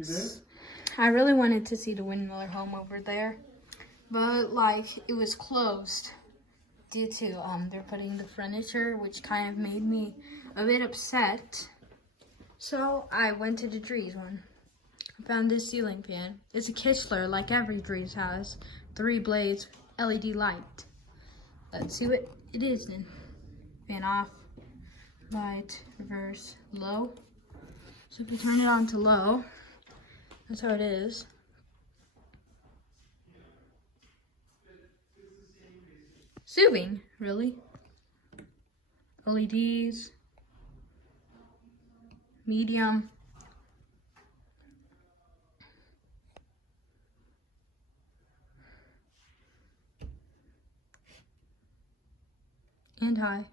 You did? I really wanted to see the windmiller home over there, but like it was closed due to they're putting the furniture, which kind of made me a bit upset. So I went to the Drees one. I found this ceiling fan. It's a Kichler, like every Drees has. 3 blades, LED light. Let's see what it is then. Fan off, light, reverse, low. So if you turn it on to low, that's how it is. Soothing, really. LEDs. Medium. And high.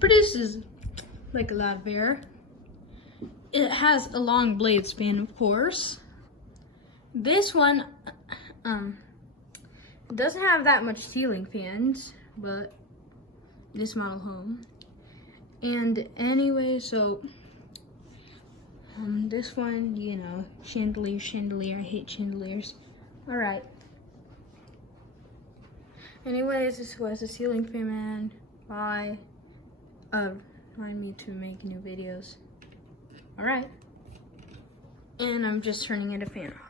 Produces like a lot of air. It has a long blade span, of course. This one doesn't have that much ceiling fans, but this model home. And anyway, so this one, you know, chandelier, I hate chandeliers. All right. Anyways, this was a ceiling fan. Bye. Remind me to make new videos. All right. And I'm just turning it a fan off.